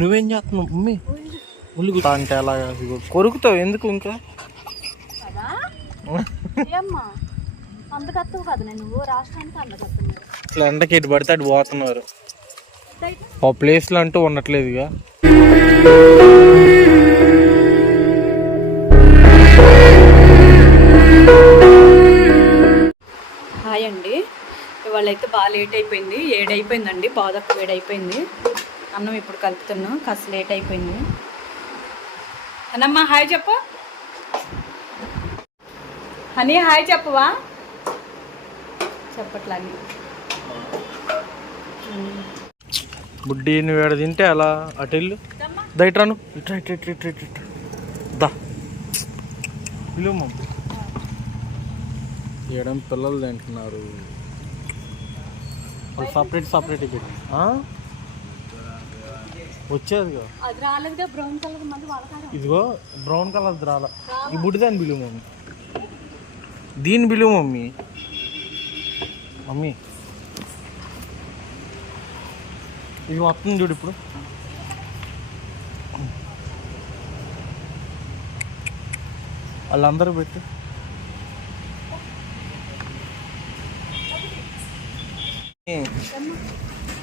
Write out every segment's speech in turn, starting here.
నువ్వేం చేస్తున్నావు మమ్మీ? ఉల్లి అంటే అలా కొరుకుతావు ఎందుకు ఇంకా? అసలు ఎండకి ఎటు పడితే అటు పోతున్నారు. ఆ ప్లేస్లో అంటూ ఉండట్లేదుగా. హాయ్ అండి, ఇవాళ అయితే బాగా లేట్ అయిపోయింది. 7 అయిపోయిందండి, పావుదక్క 7 అయిపోయింది. అన్నం ఇప్పుడు కలుపుతున్నాం, కాస్త లేట్ అయిపోయింది. అన్నమ్మ హాయ్ చెప్పు. హనీ హాయ్ చెప్పవా? చెప్పట్లని బుడ్డి నువ్వు ఏడ తింటే అలా అటు వెళ్ళు. దయట్రాను ఇట్రా ఇట్రా ఇట్రా ఇట్రా ఇట్రా దా పిలువు. ఏడం పిల్లలు తింటున్నారు. వాళ్ళు సపరేట్ సపరేట్ పెట్టి వచ్చేదిగా. ఇదిగో బ్రౌన్ కలర్ రాలా. ఈ బుడ్డిదాన్ని బిలువు మమ్మీ, దీన్ని బిలువు మమ్మీ. మమ్మీ ఇది వస్తుంది చూడు ఇప్పుడు. వాళ్ళందరూ పెట్టు.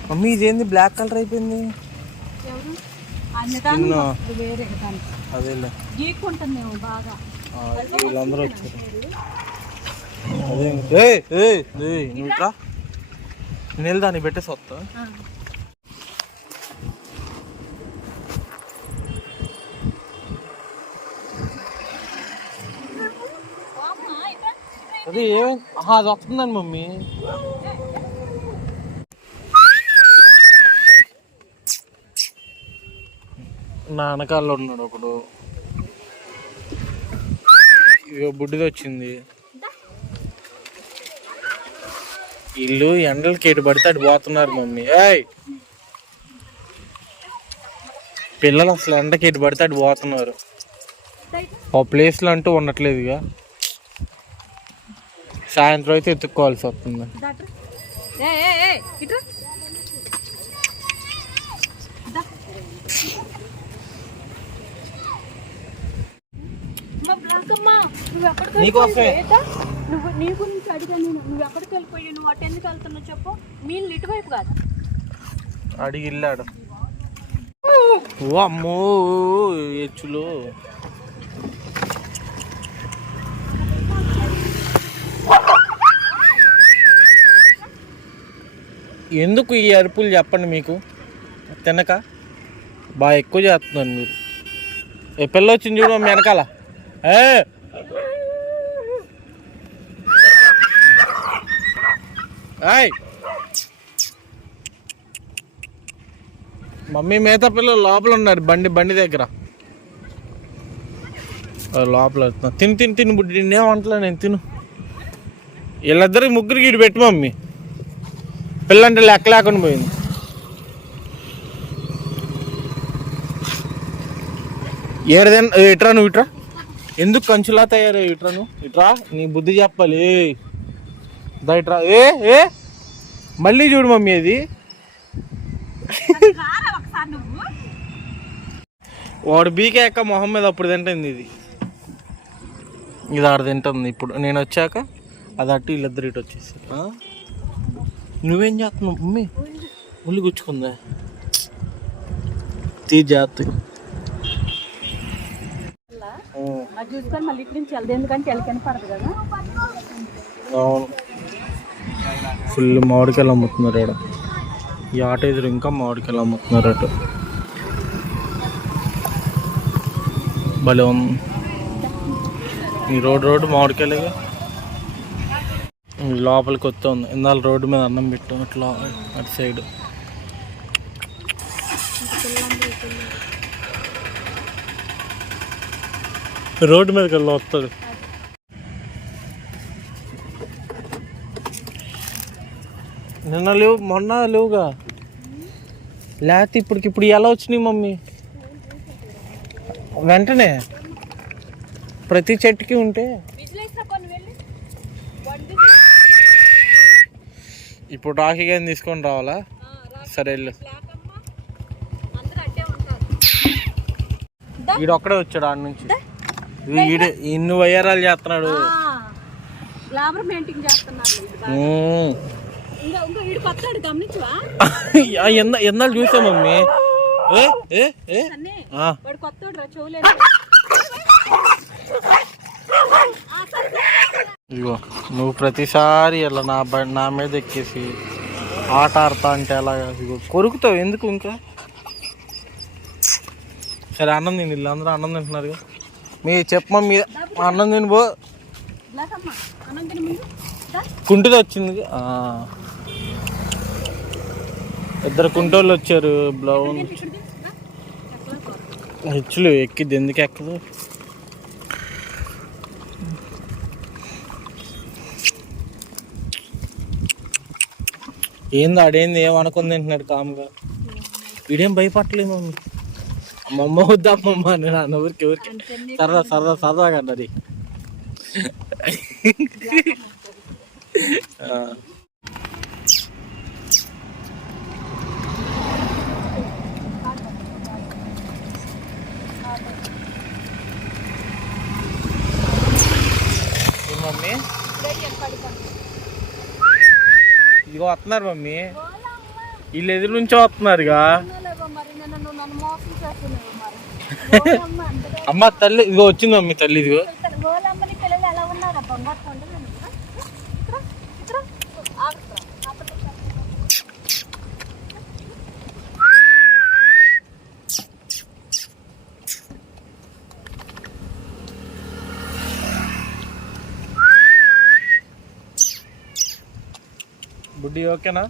మమ్మీ ఇదేంది బ్లాక్ కలర్ అయిపోయింది? అదేలే వీళ్ళందరూ వచ్చారు. అదే నువ్వు ఇట్లా నేను వెళ్దా నీ పెట్టేసి వస్తా. అదే ఏమైంది? అది వస్తుందండి మమ్మీ. నా వెనకాలలో ఉన్నాడు ఒకడు. ఇక బుడ్డిది వచ్చింది. ఇల్లు ఎండలకి ఎటు పడితే అటు పోతున్నారు మమ్మీ. ఏయ్ పిల్లలు అసలు ఎండకి ఎటు పడితే అటు పోతున్నారు. ఆ ప్లేస్లో అంటూ ఉండట్లేదుగా. సాయంత్రం అయితే ఎత్తుక్కోవాల్సి వస్తుంది. నీ గురించి అడిగాను నేను. నువ్వు ఎక్కడికి వెళ్ళిపోయి నువ్వు అటు ఎందుకు వెళ్తున్నావు చెప్పు. మీన్ ఇటువైపు కాదు అడిగి వెళ్ళాడు. ఓ అమ్మో హెచ్చులు. ఎందుకు ఈ అరుపులు చెప్పండి. మీకు తినక బాగా ఎక్కువ చేస్తున్నారు మీరు. ఏ పిల్ల వచ్చింది చూడు మీ వెనకాల. మమ్మీ మిగతా పిల్లలు లోపల ఉన్నారు బండి దగ్గర. లోపల తిను తిను తిను బుడ్డి. నేనేమంటలే, నేను తిను. వీళ్ళిద్దరికి ముగ్గురికి ఇటు పెట్టు మమ్మీ. పిల్లంటే లెక్క లేకుండా పోయింది. ఏడదేనా ఇట్రా నువ్వు ఇట్రా. ఎందుకు కంచులా తయారయ్యి ఇట్రా నువ్వు ఇట్రా. నీ బుద్ధి చెప్పాలి. దా ఇట్రా. ఏ మళ్ళీ చూడు మమ్మీ అది. వాడు బీకేక మొహం మీద అప్పుడు తింటుంది. ఇది ఆడ తింటుంది. ఇప్పుడు నేను వచ్చాక అది అటు వీళ్ళిద్దరు ఇటు వచ్చేసి. నువ్వేం చేస్తున్నావు మమ్మీ? ఉల్లి గుచ్చుకుందా? తీ జాతి. అవును, ఫుల్ మామిడికాయలు అమ్ముతున్నారు ఇక్కడ. ఈ ఆట ఎదురు ఇంకా మామిడికాయలు అమ్ముతున్నారు అటు. భలే ఉంది ఈ రోడ్డు మామిడికాయలుగా. లోపలికి వస్తూ ఉంది. ఇందాక రోడ్డు మీద అన్నం పెట్టాం అట్లా అటు సైడ్. రోడ్డు మీదకి వెళ్ళి వస్తుంది. నిన్న లేవు, మొన్న లేవుగా. లేకపోతే ఇప్పుడు ఎలా వచ్చినాయి మమ్మీ? వెంటనే ప్రతి చెట్టుకి ఉంటే. ఇప్పుడు రాఖీ గారిని తీసుకొని రావాలా? సరే వెళ్ళు. వీడు ఒక్కడే వచ్చాడు ఆడ నుంచి. వీడు ఇన్ని వయ్యారాలు చేస్తున్నాడు. గ్లామర్ మెయింటైన్ చేస్తున్నారు. ఎన్నాళ్ళు చూసా మమ్మీ. ఇగో నువ్వు ప్రతిసారి ఇలా నా మీద ఎక్కేసి ఆట ఆడతా అంటే అలా ఇగో కొరుకుతావు ఎందుకు ఇంకా. సరే అన్నం తిని వీళ్ళు అందరూ అన్నం తింటున్నారు. మీ చెప్పమ్మ మీద అన్నం తిని పో. కుంటిది వచ్చింది. ఇద్దరు కుంటోళ్ళు వచ్చారు. బ్లౌన్ హెచ్చులు ఎక్కిద్ది ఎందుకు ఎక్కదు. ఏంది ఆడేంది ఏమనుకుని తింటున్నాడు కామ్గా. వీడేం భయపడలేదు మమ్మీ. అమ్మమ్మ వద్దా అమ్మమ్మ అని నాన్న ఊరికి సరదాగా అన్నది. మమ్మీ ఇదిగో వస్తున్నారు మమ్మీ. వీళ్ళు ఎదురు నుంచో వస్తున్నారుగా. అమ్మ తల్లి ఇదిగో వచ్చింది మమ్మీ. తల్లి ఇదిగో బుడ్డి ఓకేనా.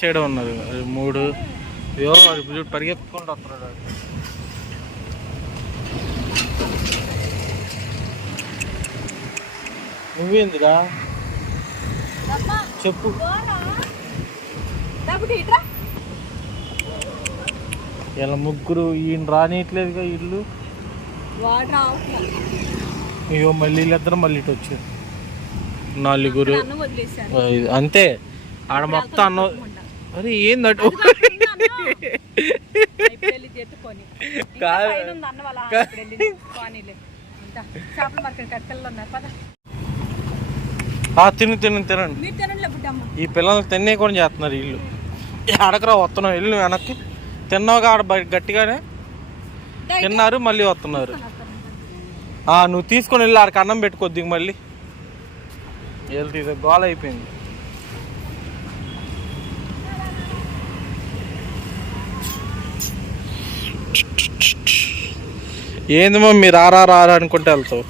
చేయడం ఉన్నారు 3 పరిగెత్తుకుంటూ వస్తున్నాడు. నువ్వేందిరా చెప్పు. ఇలా ముగ్గురు ఈయన రానియట్లేదుగా ఇల్లు. అయ్యో మళ్ళీ వీళ్ళిద్దరు మళ్ళీ ఇటు వచ్చారు. 4 అంతే ఆడ మొత్తం అన్నం. అరే ఏందట తినండి. ఈ పిల్లలు తినే కూడా చేస్తున్నారు ఇల్లు. అడగరా వస్తున్నావు ఇల్లు వెనక్కి. తిన్నావుగా ఆడ గట్టిగానే తిన్నారు మళ్ళీ వస్తున్నారు. నువ్వు తీసుకొని వెళ్ళి ఆడికి అన్నం పెట్టుకోద్ది మళ్ళీ. వెళ్తే గోల అయిపోయింది. ఏంది మమ్మీ రారా అనుకుంటే వెళ్తావు.